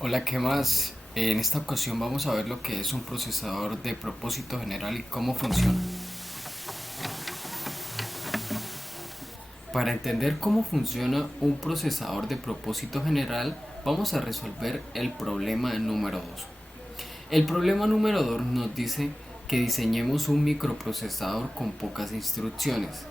Hola, ¿qué más? En esta ocasión vamos a ver lo que es un procesador de propósito general y cómo funciona. Para entender cómo funciona un procesador de propósito general, vamos a resolver el problema número 2. El problema número 2 nos dice que diseñemos un microprocesador con pocas instrucciones.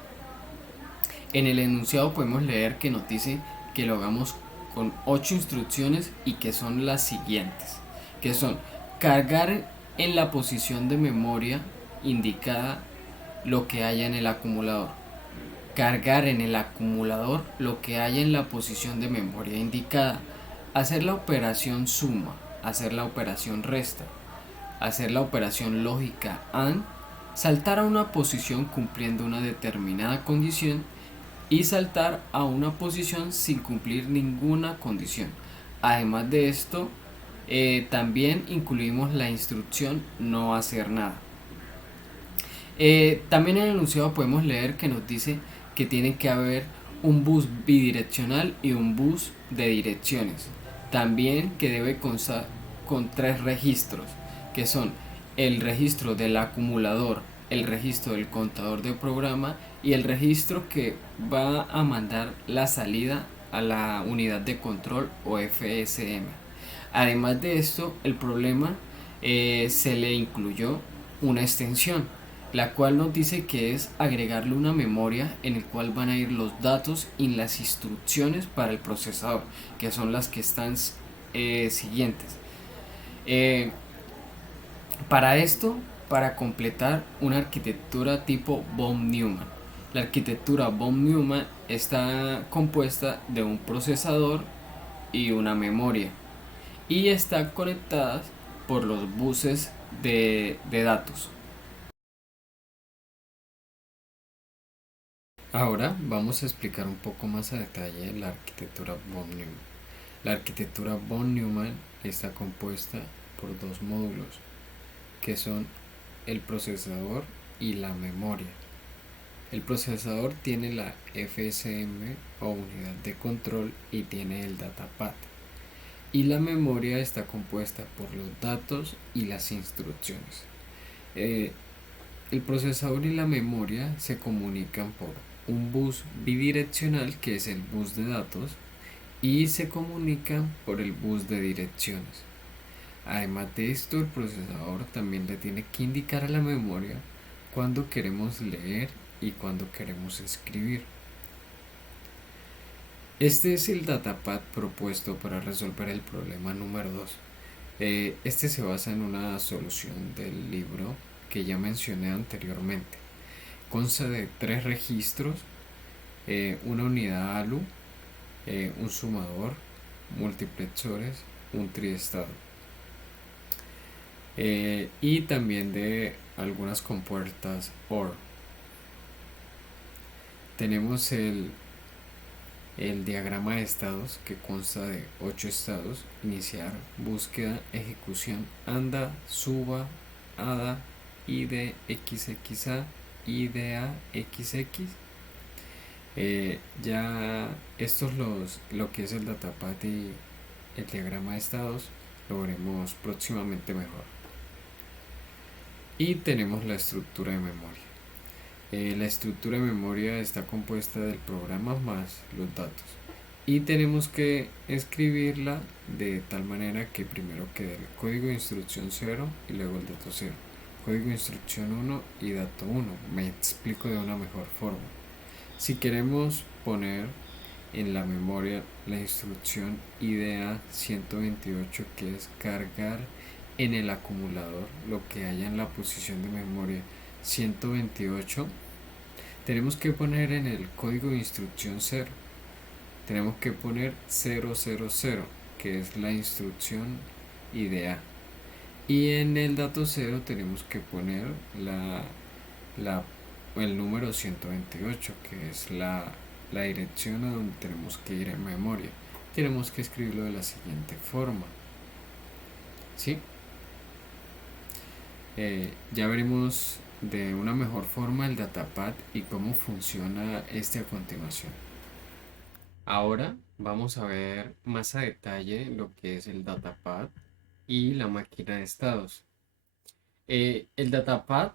En el enunciado podemos leer que nos dice que lo hagamos con 8 instrucciones y que son las siguientes, que son cargar en la posición de memoria indicada lo que haya en el acumulador, cargar en el acumulador lo que haya en la posición de memoria indicada, hacer la operación suma, hacer la operación resta, hacer la operación lógica AND, saltar a una posición cumpliendo una determinada condición y saltar a una posición sin cumplir ninguna condición. Además de esto, también incluimos la instrucción no hacer nada. También en el enunciado podemos leer que nos dice que tiene que haber un bus bidireccional y un bus de direcciones. También que debe constar con tres registros, que son el registro del acumulador, el registro del contador de programa y el registro que va a mandar la salida a la unidad de control o FSM. Además de esto, el problema se le incluyó una extensión, la cual nos dice que es agregarle una memoria en el cual van a ir los datos y las instrucciones para el procesador, que son las que están siguientes. Eh, para esto, para completar una arquitectura tipo von Neumann. La arquitectura von Neumann está compuesta de un procesador y una memoria y está conectada por los buses de datos. Ahora vamos a explicar un poco más a detalle la arquitectura von Neumann. La arquitectura von Neumann está compuesta por dos módulos, que son el procesador y la memoria. El procesador tiene la FSM o unidad de control y tiene el datapad. Y la memoria está compuesta por los datos y las instrucciones. Eh, el procesador y la memoria se comunican por un bus bidireccional, que es el bus de datos, y se comunican por el bus de direcciones. Además de esto, el procesador también le tiene que indicar a la memoria cuando queremos leer y cuando queremos escribir. Este es el datapad propuesto para resolver el problema número 2. Este se basa en una solución del libro que ya mencioné anteriormente. Consta de tres registros, una unidad ALU, un sumador, multiplexores, un triestado, y también de algunas compuertas OR. Tenemos el diagrama de estados, que consta de 8 estados: iniciar, búsqueda, ejecución, anda, suba, ada, id, xxa, ida, xx. Ya estos lo que es el datapad y el diagrama de estados lo veremos próximamente mejor. Y tenemos la estructura de memoria. La estructura de memoria está compuesta del programa más los datos. Y tenemos que escribirla de tal manera que primero quede el código de instrucción 0 y luego el dato 0. Código de instrucción 1 y dato 1. Me explico de una mejor forma. Si queremos poner en la memoria la instrucción IDEA 128, que es cargar en el acumulador lo que haya en la posición de memoria 128, tenemos que poner en el código de instrucción 0, tenemos que poner 000, que es la instrucción IDEA. Y en el dato 0 tenemos que poner el número 128, que es la dirección a donde tenemos que ir en memoria. Tenemos que escribirlo de la siguiente forma. ¿Sí? Ya veremos de una mejor forma el datapad y cómo funciona este a continuación. Ahora Vamos a ver más a detalle lo que es el datapad y la máquina de estados. El datapad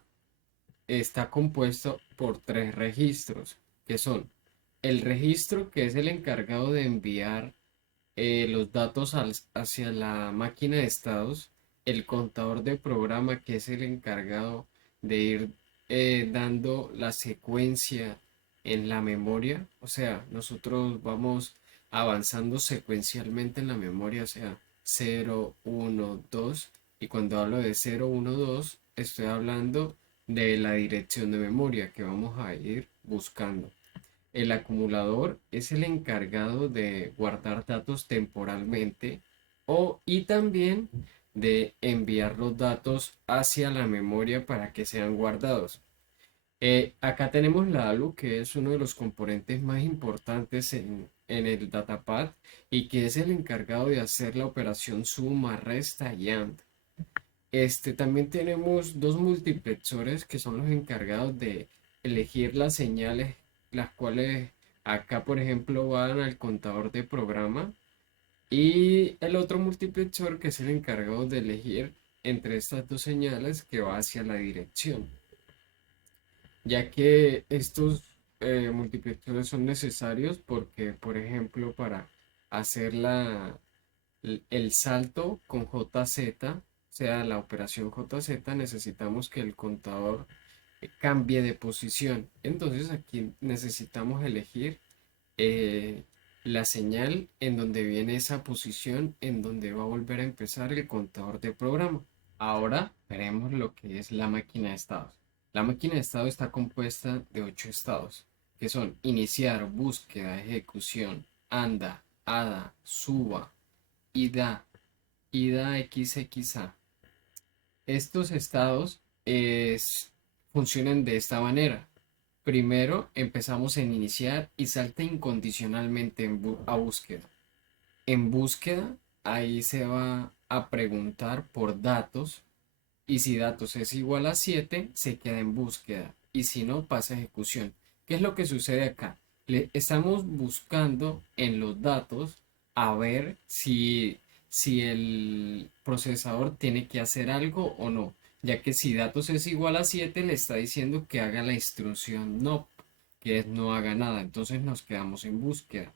está compuesto por tres registros, que son el registro que es el encargado de enviar los datos hacia la máquina de estados, el contador de programa que es el encargado de ir dando la secuencia en la memoria, o sea, nosotros vamos avanzando secuencialmente en la memoria, o sea, 0, 1, 2, y cuando hablo de 0, 1, 2 estoy hablando de la dirección de memoria que vamos a ir buscando. El acumulador es el encargado de guardar datos temporalmente y también de enviar los datos hacia la memoria para que sean guardados. Acá tenemos la ALU, que es uno de los componentes más importantes en el datapad y que es el encargado de hacer la operación suma, resta y AND. También tenemos dos multiplexores que son los encargados de elegir las señales, las cuales acá, por ejemplo, van al contador de programa. Y el otro multiplexor que es el encargado de elegir entre estas dos señales que va hacia la dirección. Ya que estos multiplexores son necesarios porque, por ejemplo, para hacer el salto con JZ, o sea, la operación JZ, necesitamos que el contador cambie de posición. Entonces aquí necesitamos elegir eh, la señal en donde viene esa posición en donde va a volver a empezar el contador de programa. Ahora veremos lo que es la máquina de estados. La máquina de estados está compuesta de 8 estados, que son iniciar, búsqueda, ejecución, anda, ada, suba, ida, ida XXA. Estos estados funcionan de esta manera. Primero empezamos en iniciar y salta incondicionalmente a búsqueda. En búsqueda, ahí se va a preguntar por datos y si datos es igual a 7 se queda en búsqueda y si no, pasa a ejecución. ¿Qué es lo que sucede acá? Estamos buscando en los datos a ver si el procesador tiene que hacer algo o no, ya que si datos es igual a 7 le está diciendo que haga la instrucción no, que es no haga nada, entonces nos quedamos en búsqueda.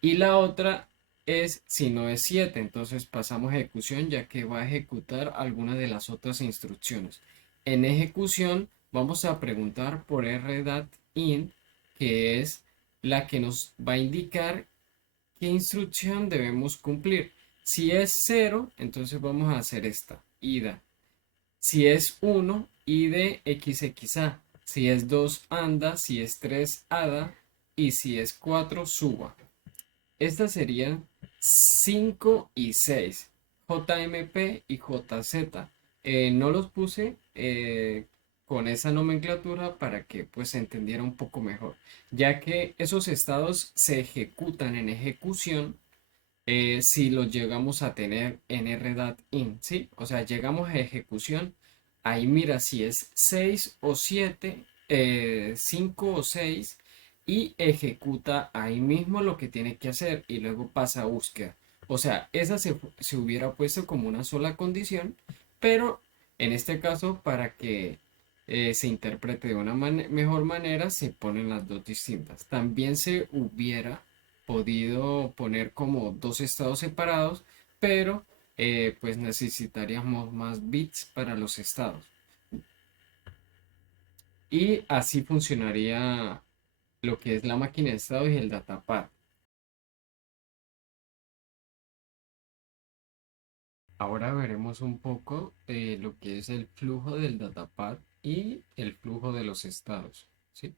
Y la otra es si no es 7, entonces pasamos a ejecución ya que va a ejecutar alguna de las otras instrucciones. En ejecución vamos a preguntar por rdat-in, que es la que nos va a indicar qué instrucción debemos cumplir. Si es 0, entonces vamos a hacer esta, ida. Si es 1, id xxa. Si es 2, anda. Si es 3, ada. Y si es 4, suba. Estas serían 5 y 6, JMP y JZ. No los puse con esa nomenclatura para que pues se entendiera un poco mejor, ya que esos estados se ejecutan en ejecución si los llegamos a tener en rdat-in, ¿sí? O sea, llegamos a ejecución, ahí mira si es 6 o 7, 5 o 6 y ejecuta ahí mismo lo que tiene que hacer y luego pasa a búsqueda. O sea, esa se hubiera puesto como una sola condición, pero en este caso para que se interprete de una mejor manera se ponen las dos distintas. También se hubiera podido poner como dos estados separados, pero pues necesitaríamos más bits para los estados. Y así funcionaría lo que es la máquina de estados y el datapad. Ahora veremos un poco lo que es el flujo del datapad y el flujo de los estados, ¿sí?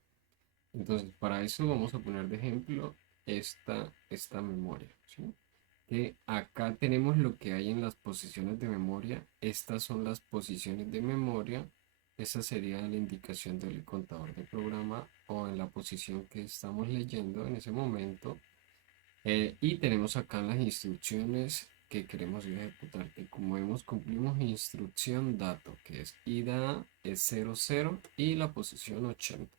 Entonces, para eso vamos a poner de ejemplo esta memoria, ¿sí? Que acá tenemos lo que hay en las posiciones de memoria. Estas son las posiciones de memoria. Esa sería la indicación del contador de programa o en la posición que estamos leyendo en ese momento. Y tenemos acá las instrucciones que queremos ejecutar. Que como vemos, cumplimos instrucción dato, que es ida es 00 y la posición 80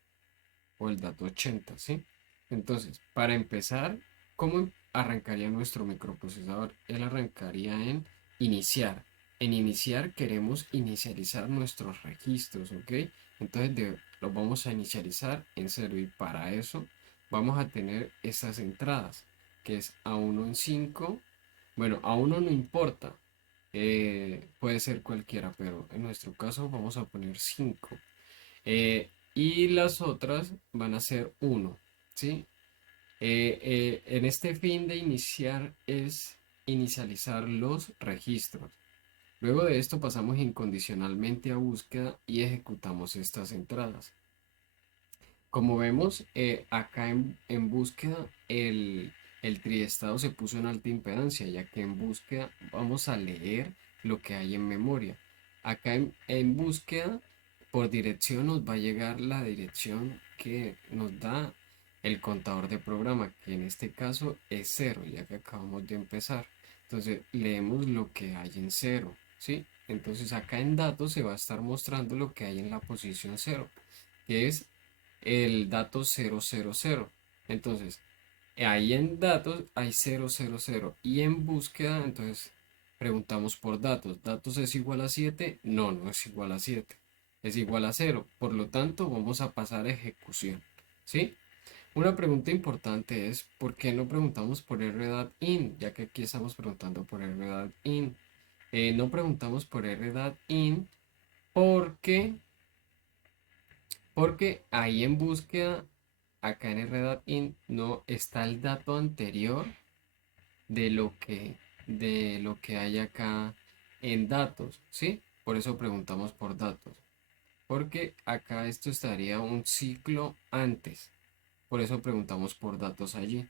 o el dato 80, ¿sí? Entonces, para empezar, ¿cómo arrancaría nuestro microprocesador? Él arrancaría en iniciar. En iniciar queremos inicializar nuestros registros, ¿ok? Entonces los vamos a inicializar en cero y para eso vamos a tener estas entradas, que es A1 en 5. Bueno, A1 no importa, puede ser cualquiera, pero en nuestro caso vamos a poner 5. Y las otras van a ser 1, ¿sí? En este fin de iniciar es inicializar los registros. Luego de esto pasamos incondicionalmente a búsqueda y ejecutamos estas entradas. Como vemos, acá en búsqueda el triestado se puso en alta impedancia, ya que en búsqueda vamos a leer lo que hay en memoria. Acá en búsqueda por dirección nos va a llegar la dirección que nos da el contador de programa, que en este caso es cero, ya que acabamos de empezar. Entonces leemos lo que hay en cero, ¿sí? Entonces acá en datos se va a estar mostrando lo que hay en la posición cero, que es el dato 000. Entonces, ahí en datos hay 000 y en búsqueda, entonces preguntamos por datos. ¿Datos es igual a 7? No, no es igual a 7. Es igual a 0. Por lo tanto, vamos a pasar a ejecución. ¿Sí? Una pregunta importante es, ¿por qué no preguntamos por RDAT-IN? Ya que aquí estamos preguntando por RDAT-IN. No preguntamos por RDAT-IN porque ahí en búsqueda, acá en RDAT-IN, no está el dato anterior de lo que hay acá en datos, ¿sí? Por eso preguntamos por datos. Porque acá esto estaría un ciclo antes. Por eso preguntamos por datos allí.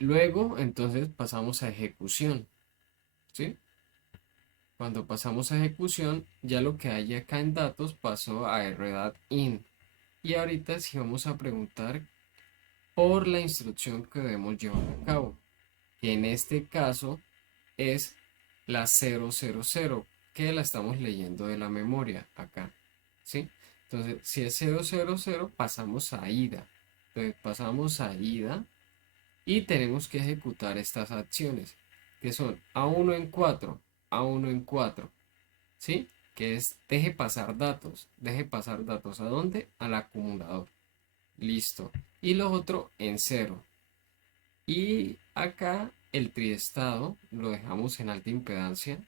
Luego, entonces, pasamos a ejecución, ¿sí? Cuando pasamos a ejecución, ya lo que hay acá en datos pasó a RDAT-IN. Y ahorita sí vamos a preguntar por la instrucción que debemos llevar a cabo, que en este caso es la 000, que la estamos leyendo de la memoria acá, ¿sí? Entonces, si es 000, pasamos a ida. Entonces, pasamos a ida y tenemos que ejecutar estas acciones, que son A1 en 4, A1 en 4, ¿sí? Que es deje pasar datos, ¿a dónde? Al acumulador. Listo. Y lo otro en cero. Y acá el triestado lo dejamos en alta impedancia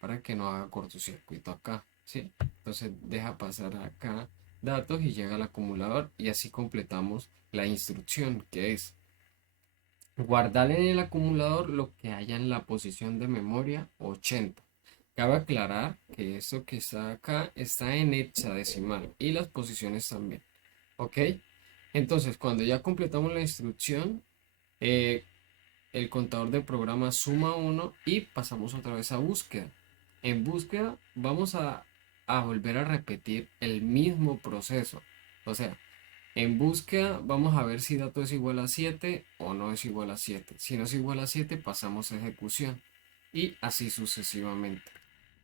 para que no haga cortocircuito acá, ¿sí? Entonces deja pasar acá datos y llega al acumulador y así completamos la instrucción, que es guardar en el acumulador lo que haya en la posición de memoria 80. Cabe aclarar que esto que está acá está en hexadecimal y las posiciones también. ¿Ok? Entonces, cuando ya completamos la instrucción, eh, el contador de programa suma 1 y pasamos otra vez a búsqueda. En búsqueda vamos a volver a repetir el mismo proceso. O sea, en búsqueda vamos a ver si dato es igual a 7 o no es igual a 7. Si no es igual a 7 pasamos a ejecución y así sucesivamente.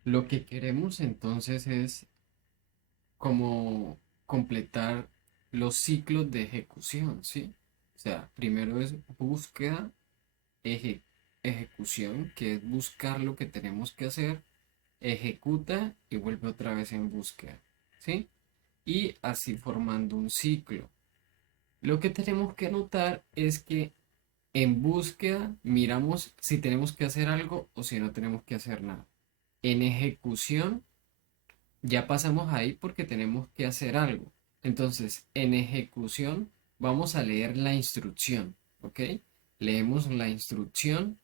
Lo que queremos entonces es como completar los ciclos de ejecución, ¿sí? O sea, primero es búsqueda, eje- ejecución, que es buscar lo que tenemos que hacer, ejecuta y vuelve otra vez en búsqueda, ¿sí? Y así formando un ciclo. Lo que tenemos que notar es que en búsqueda miramos si tenemos que hacer algo o si no tenemos que hacer nada. En ejecución ya pasamos ahí porque tenemos que hacer algo. Entonces, en ejecución vamos a leer la instrucción, ¿ok? Leemos la instrucción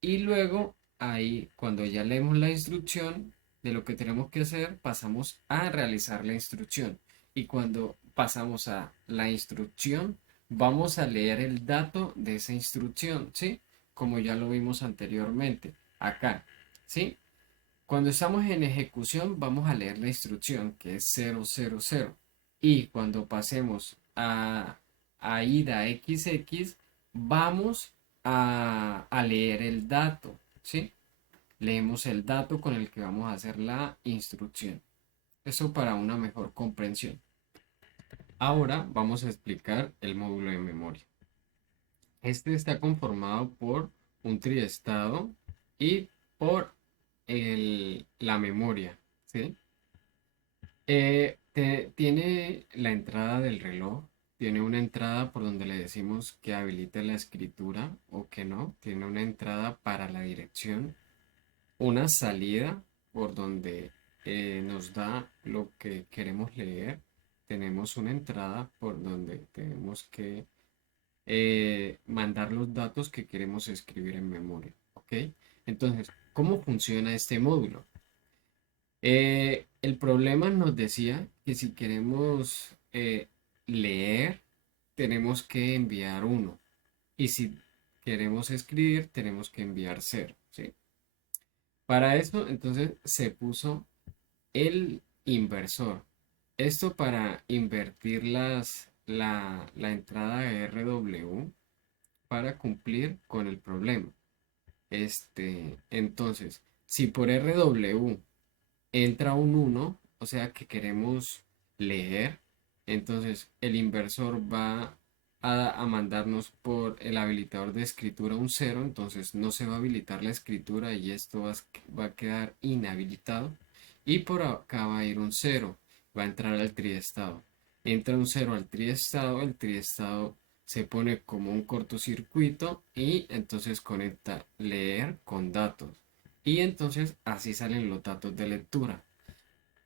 y luego ahí, cuando ya leemos la instrucción de lo que tenemos que hacer, pasamos a realizar la instrucción. Y cuando pasamos a la instrucción, vamos a leer el dato de esa instrucción, ¿sí? Como ya lo vimos anteriormente, acá, ¿sí? Cuando estamos en ejecución, vamos a leer la instrucción, que es 000. Y cuando pasemos a ida XX, vamos a leer el dato, ¿sí? Leemos el dato con el que vamos a hacer la instrucción. Eso para una mejor comprensión. Ahora vamos a explicar el módulo de memoria. Este está conformado por un triestado y por la memoria, ¿sí? Tiene la entrada del reloj, tiene una entrada por donde le decimos que habilite la escritura o que no, tiene una entrada para la dirección, una salida por donde nos da lo que queremos leer, tenemos una entrada por donde tenemos que mandar los datos que queremos escribir en memoria, ¿ok? Entonces, ¿cómo funciona este módulo? El problema nos decía que si queremos leer, tenemos que enviar uno. Y si queremos escribir, tenemos que enviar cero, ¿sí? Para eso, entonces, se puso el inversor. Esto para invertir la entrada de RW para cumplir con el problema. Entonces, si por RW entra un uno, o sea que queremos leer, entonces el inversor va a mandarnos por el habilitador de escritura un cero, entonces no se va a habilitar la escritura y esto va a quedar inhabilitado. Y por acá va a ir un cero, va a entrar al triestado. Entra un cero al triestado, el triestado se pone como un cortocircuito y entonces conecta leer con datos. Y entonces así salen los datos de lectura.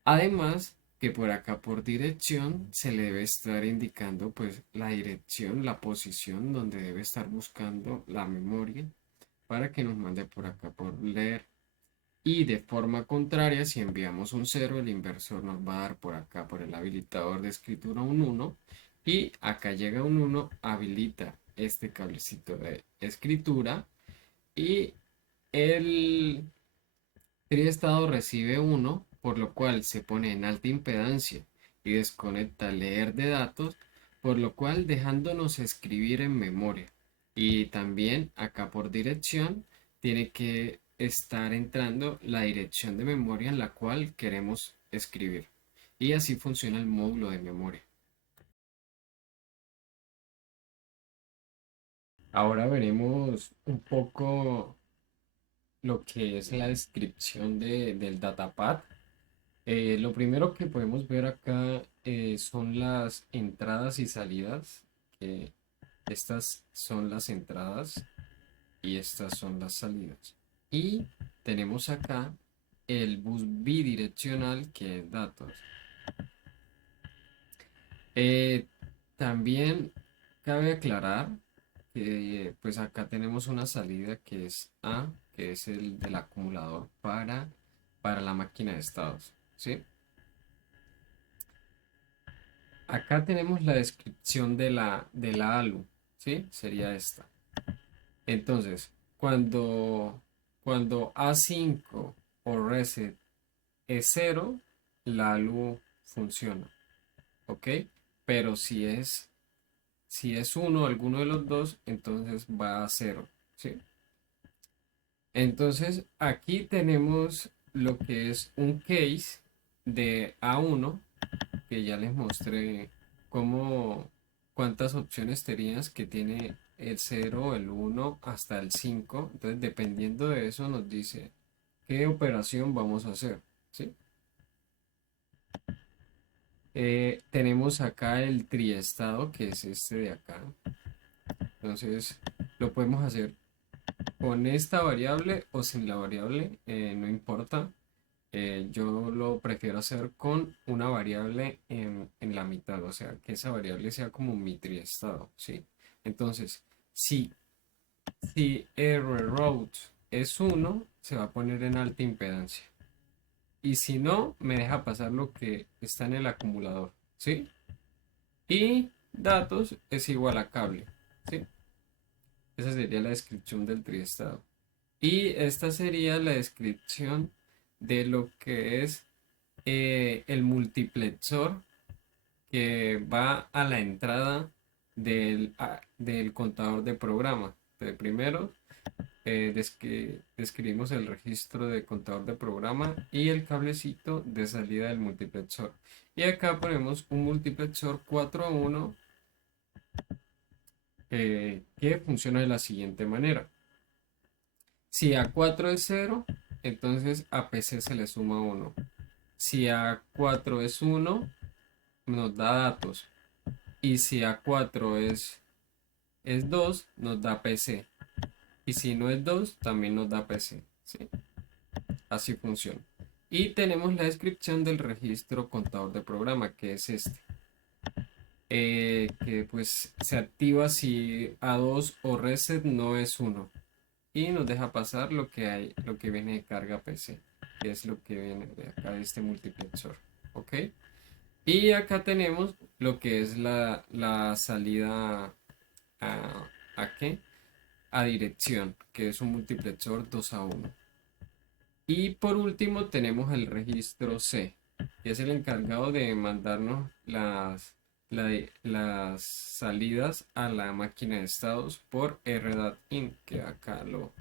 Además que por acá por dirección se le debe estar indicando pues la dirección, la posición donde debe estar buscando la memoria para que nos mande por acá por leer. Y de forma contraria, si enviamos un cero, el inversor nos va a dar por acá por el habilitador de escritura un uno y acá llega un uno, habilita este cablecito de escritura y el triestado recibe 1, por lo cual se pone en alta impedancia y desconecta leer de datos, por lo cual dejándonos escribir en memoria. Y también acá por dirección tiene que estar entrando la dirección de memoria en la cual queremos escribir. Y así funciona el módulo de memoria. Ahora veremos un poco lo que es la descripción del datapad. Lo primero que podemos ver acá son las entradas y salidas. que Estas son las entradas y estas son las salidas. Y tenemos acá el bus bidireccional que es datos. Eh, También cabe aclarar que pues acá tenemos una salida que es A, que es el del acumulador para la máquina de estados. ¿Sí? Acá tenemos la descripción de la ALU, ¿sí? Sería esta. Entonces, cuando A5 o reset es cero, la ALU funciona, ¿ok? Pero si es uno, alguno de los dos, entonces va a cero, ¿sí? Entonces, aquí tenemos lo que es un case de A1 que ya les mostré cómo, cuántas opciones tenías que tiene el cero, el uno hasta el 5. Entonces, dependiendo de eso, nos dice qué operación vamos a hacer. ¿Sí? Tenemos acá el triestado, que es este de acá. Entonces, lo podemos hacer con esta variable o sin la variable, no importa. Yo lo prefiero hacer con una variable en la mitad, o sea, que esa variable sea como mi triestado, ¿sí? Entonces, si route es uno, se va a poner en alta impedancia. Y si no, me deja pasar lo que está en el acumulador, ¿sí? Y datos es igual a cable, ¿sí? Esa sería la descripción del triestado. Y esta sería la descripción de lo que es el multiplexor que va a la entrada del contador de programa. Entonces, primero describimos el registro de contador de programa y el cablecito de salida del multiplexor. Y acá ponemos un multiplexor 4 a 1 que funciona de la siguiente manera. Si A4 es 0, entonces a PC se le suma 1. Si A4 es 1, nos da datos. Y si A4 es 2, nos da PC. Y si no es 2, también nos da PC. ¿Sí? Así funciona. Y tenemos la descripción del registro contador de programa, que es este. Que pues se activa si A2 o reset no es 1. Y nos deja pasar lo que hay, lo que viene de carga PC, que es lo que viene de acá de este multiplexor. ¿Ok? Y acá tenemos lo que es la salida ¿a qué? A dirección, que es un multiplexor 2 a 1. Y por último tenemos el registro C, que es el encargado de mandarnos las salidas a la máquina de estados por RDAT-IN, que acá lo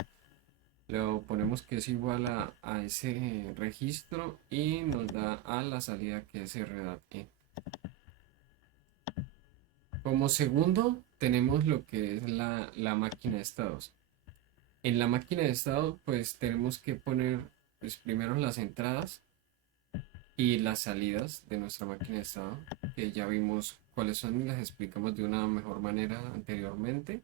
ponemos que es igual a ese registro y nos da a la salida que es RDAT-IN. Como segundo tenemos lo que es la máquina de estados. En la máquina de estado pues tenemos que poner pues, primero las entradas y las salidas de nuestra máquina de estado, que ya vimos cuáles son y las explicamos de una mejor manera anteriormente.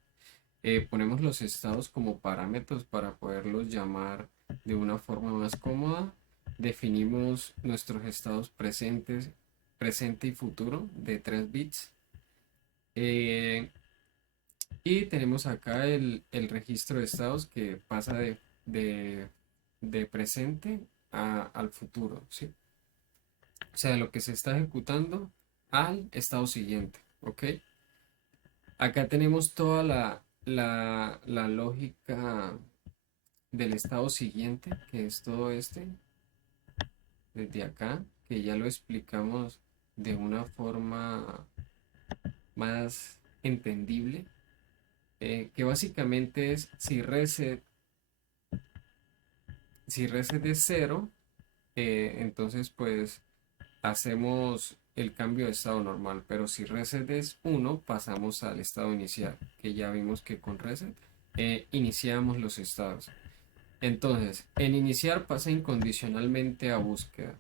Ponemos los estados como parámetros para poderlos llamar de una forma más cómoda. Definimos nuestros estados presentes, presente y futuro de 3 bits. Eh, y tenemos acá el registro de estados que pasa de, de presente al futuro, ¿sí? O sea, lo que se está ejecutando al estado siguiente, ¿ok? Acá tenemos toda la lógica del estado siguiente, que es todo este, desde acá, que ya lo explicamos de una forma más entendible, que básicamente es si reset es cero, entonces pues hacemos el cambio de estado normal, pero si reset es uno pasamos al estado inicial, que ya vimos que con reset iniciamos los estados. Entonces, en iniciar pasa incondicionalmente a búsqueda.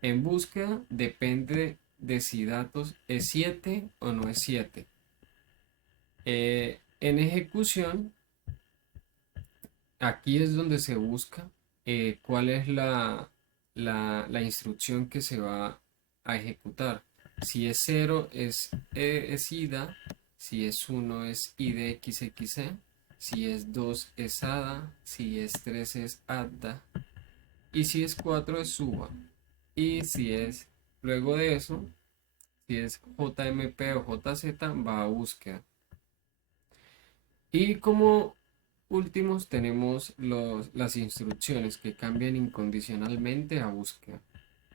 En búsqueda depende de si datos es 7 o no es 7. En ejecución, aquí es donde se busca cuál es la instrucción que se va a ejecutar. Si es 0 es IDA, si es 1 es IDXXE, si es 2 es ADA, si es 3 es ADDA y si es 4 es SUBA. Y si es luego de eso, si es JMP o JZ, va a búsqueda. Y como últimos tenemos las instrucciones que cambian incondicionalmente a búsqueda.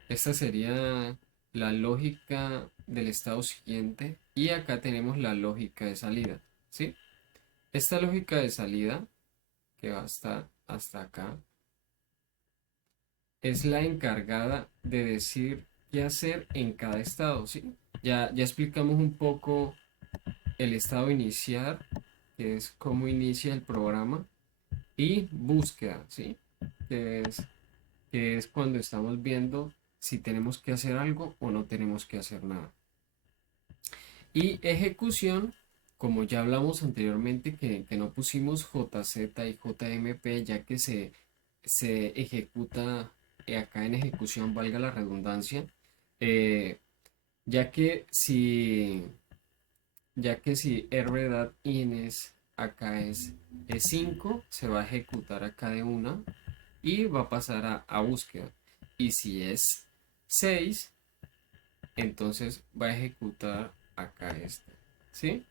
Esta sería la lógica del estado siguiente y acá tenemos la lógica de salida, ¿sí? Esta lógica de salida, que va hasta acá, es la encargada de decir qué hacer en cada estado, ¿sí? Ya explicamos un poco el estado inicial, que es cómo inicia el programa, y búsqueda, ¿sí? Que es, que es cuando estamos viendo si tenemos que hacer algo o no tenemos que hacer nada. Y ejecución, como ya hablamos anteriormente, que no pusimos JZ y JMP, ya que se ejecuta acá en ejecución, valga la redundancia, eh, ya que si RDAT-IN acá es 5, se va a ejecutar acá de una y va a pasar a búsqueda. Y si es 6, entonces va a ejecutar acá este, ¿sí?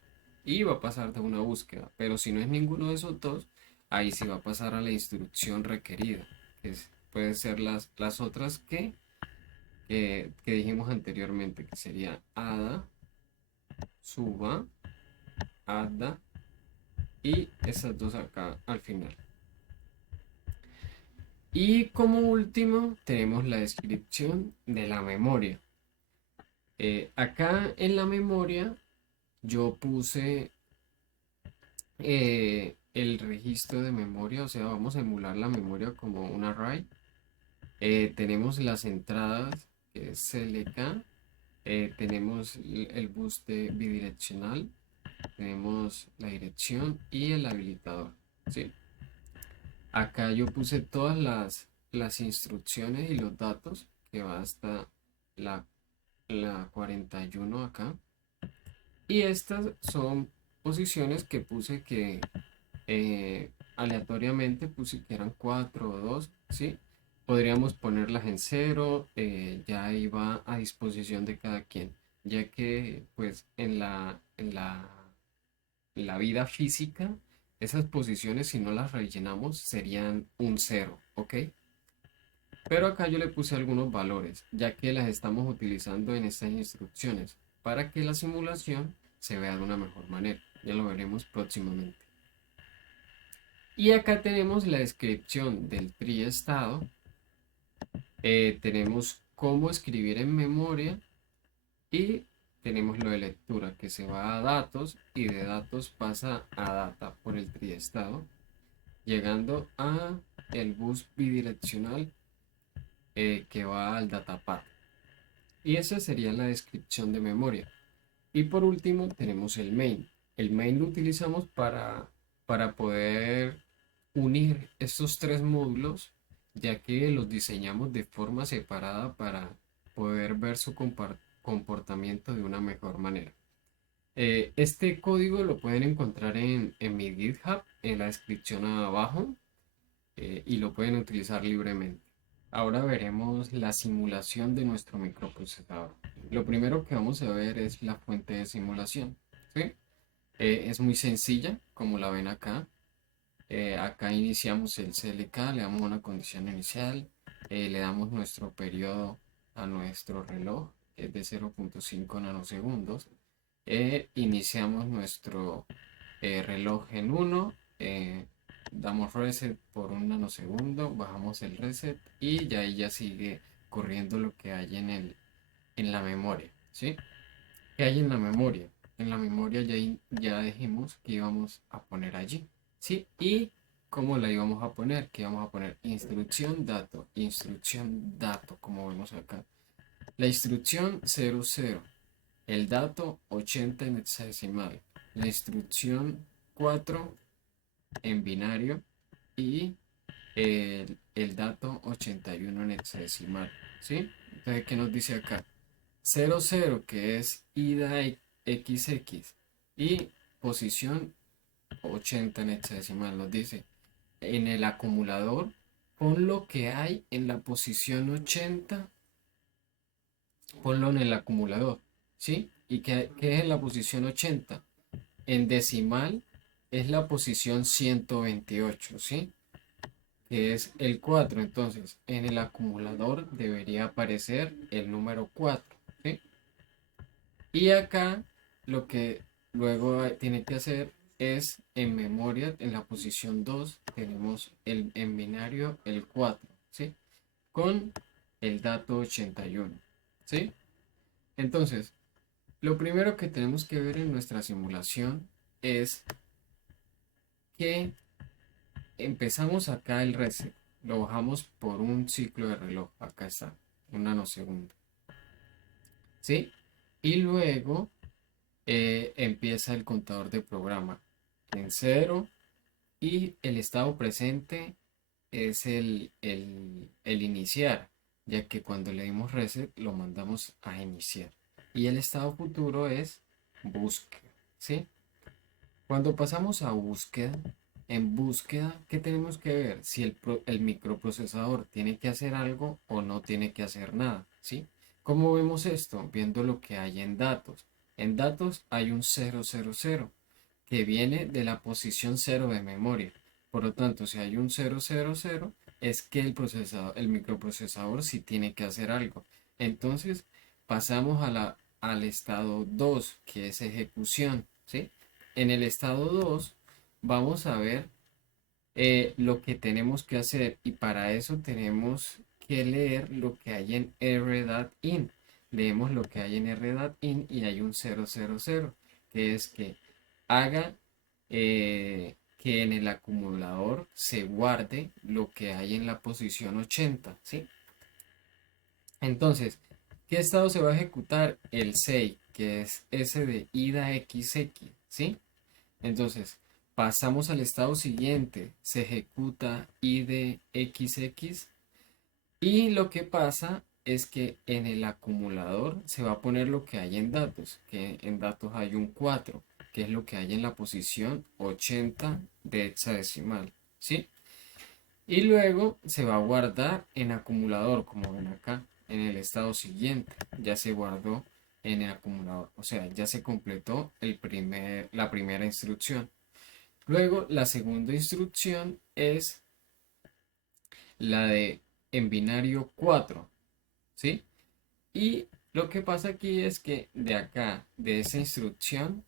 Y va a pasar de una búsqueda. Pero si no es ninguno de esos dos, ahí sí va a pasar a la instrucción requerida, que pueden ser las otras que dijimos anteriormente, que sería ADA, SUBA, ADA y esas dos acá al final. Y como último tenemos la descripción de la memoria. Acá en la memoria yo puse el registro de memoria, o sea, vamos a emular la memoria como un array. Tenemos las entradas, que es CLK, tenemos el bus bidireccional, tenemos la dirección y el habilitador, ¿sí? Acá yo puse todas las instrucciones y los datos que va hasta la, la 41 acá. Y estas son posiciones que puse que aleatoriamente puse que eran 4 o 2, ¿sí? Podríamos ponerlas en cero, ya ahí va a disposición de cada quien, ya que pues en la vida física esas posiciones si no las rellenamos serían un cero, ¿ok? Pero acá yo le puse algunos valores, ya que las estamos utilizando en estas instrucciones, para que la simulación se vea de una mejor manera. Ya lo veremos próximamente. Y acá tenemos la descripción del triestado. Tenemos cómo escribir en memoria y tenemos lo de lectura que se va a datos y de datos pasa a data por el triestado, llegando a el bus bidireccional que va al datapad. Y esa sería la descripción de memoria. Y por último tenemos el main. El main lo utilizamos para poder unir estos tres módulos, ya que los diseñamos de forma separada para poder ver su comportamiento de una mejor manera. Este código lo pueden encontrar en mi GitHub, en la descripción abajo, y lo pueden utilizar libremente. Ahora veremos la simulación de nuestro microprocesador. Lo primero que vamos a ver es la fuente de simulación, ¿sí? Es muy sencilla, como la ven acá. Acá iniciamos el CLK, le damos una condición inicial, le damos nuestro periodo a nuestro reloj, que es de 0.5 nanosegundos. Iniciamos nuestro reloj en 1, damos reset por un nanosegundo, bajamos el reset y ya ahí ya sigue corriendo lo que hay en la memoria, ¿sí? ¿Qué hay en la memoria? En la memoria ya dijimos que íbamos a poner allí, ¿sí? Y cómo la íbamos a poner, que íbamos a poner instrucción dato, como vemos acá. La instrucción 00, el dato 80 en hexadecimal, la instrucción 4 en binario y el dato 81 en hexadecimal, ¿sí? Entonces, ¿qué nos dice acá? 00 que es ida XX y posición 80 en hexadecimal. Nos dice en el acumulador pon lo que hay en la posición 80, ponlo en el acumulador, ¿sí? ¿Y qué es en la posición 80? En decimal es la posición 128, ¿sí? Que es el 4. Entonces en el acumulador debería aparecer el número 4, ¿sí? Y acá lo que luego tiene que hacer es en memoria, en la posición 2 tenemos en binario el 4, ¿sí? Con el dato 81, ¿sí? Entonces, lo primero que tenemos que ver en nuestra simulación es que empezamos acá el reset, lo bajamos por un ciclo de reloj, acá está, un nanosegundo, ¿sí? Y luego empieza el contador de programa en cero y el estado presente es el iniciar, ya que cuando le dimos reset lo mandamos a iniciar. Y el estado futuro es búsqueda, ¿sí? Cuando pasamos a búsqueda, en búsqueda, ¿qué tenemos que ver? Si el microprocesador tiene que hacer algo o no tiene que hacer nada, ¿sí? ¿Cómo vemos esto? Viendo lo que hay en datos. En datos hay un 000 que viene de la posición 0 de memoria. Por lo tanto, si hay un 000, es que el microprocesador sí tiene que hacer algo. Entonces, pasamos al estado 2, que es ejecución, ¿sí? En el estado 2 vamos a ver lo que tenemos que hacer y para eso tenemos que leer lo que hay en r.in. Leemos lo que hay en r.in y hay un 000 que es que haga que en el acumulador se guarde lo que hay en la posición 80, ¿sí? Entonces, ¿qué estado se va a ejecutar? El 6, que es ese de ida XX, ¿sí? Entonces, pasamos al estado siguiente, se ejecuta id XX y lo que pasa es que en el acumulador se va a poner lo que hay en datos, que en datos hay un 4, que es lo que hay en la posición 80 de hexadecimal, ¿sí? Y luego se va a guardar en acumulador, como ven acá, en el estado siguiente. Ya se guardó en el acumulador, o sea, ya se completó la primera instrucción. Luego, la segunda instrucción es la de en binario 4, ¿sí? Y lo que pasa aquí es que de acá, de esa instrucción,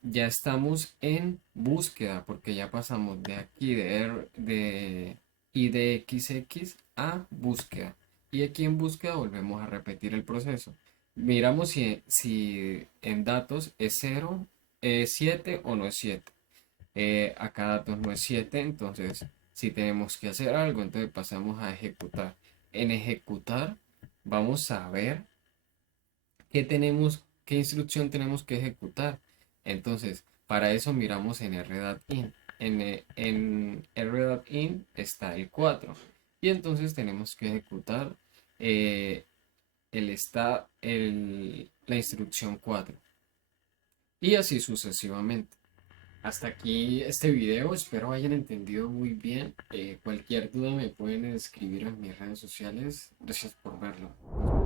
ya estamos en búsqueda, porque ya pasamos de aquí de IDXX a búsqueda. Y aquí en búsqueda volvemos a repetir el proceso. Miramos si en datos es 0, es 7 o no es 7. Acá datos no es 7, entonces si tenemos que hacer algo, entonces pasamos a ejecutar. En ejecutar vamos a ver qué instrucción tenemos que ejecutar. Entonces, para eso miramos en RDATIN. En RDATIN está el 4. Y entonces tenemos que ejecutar eh, la instrucción 4. Y así sucesivamente. Hasta aquí este video, espero hayan entendido muy bien. Cualquier duda me pueden escribir en mis redes sociales. Gracias por verlo.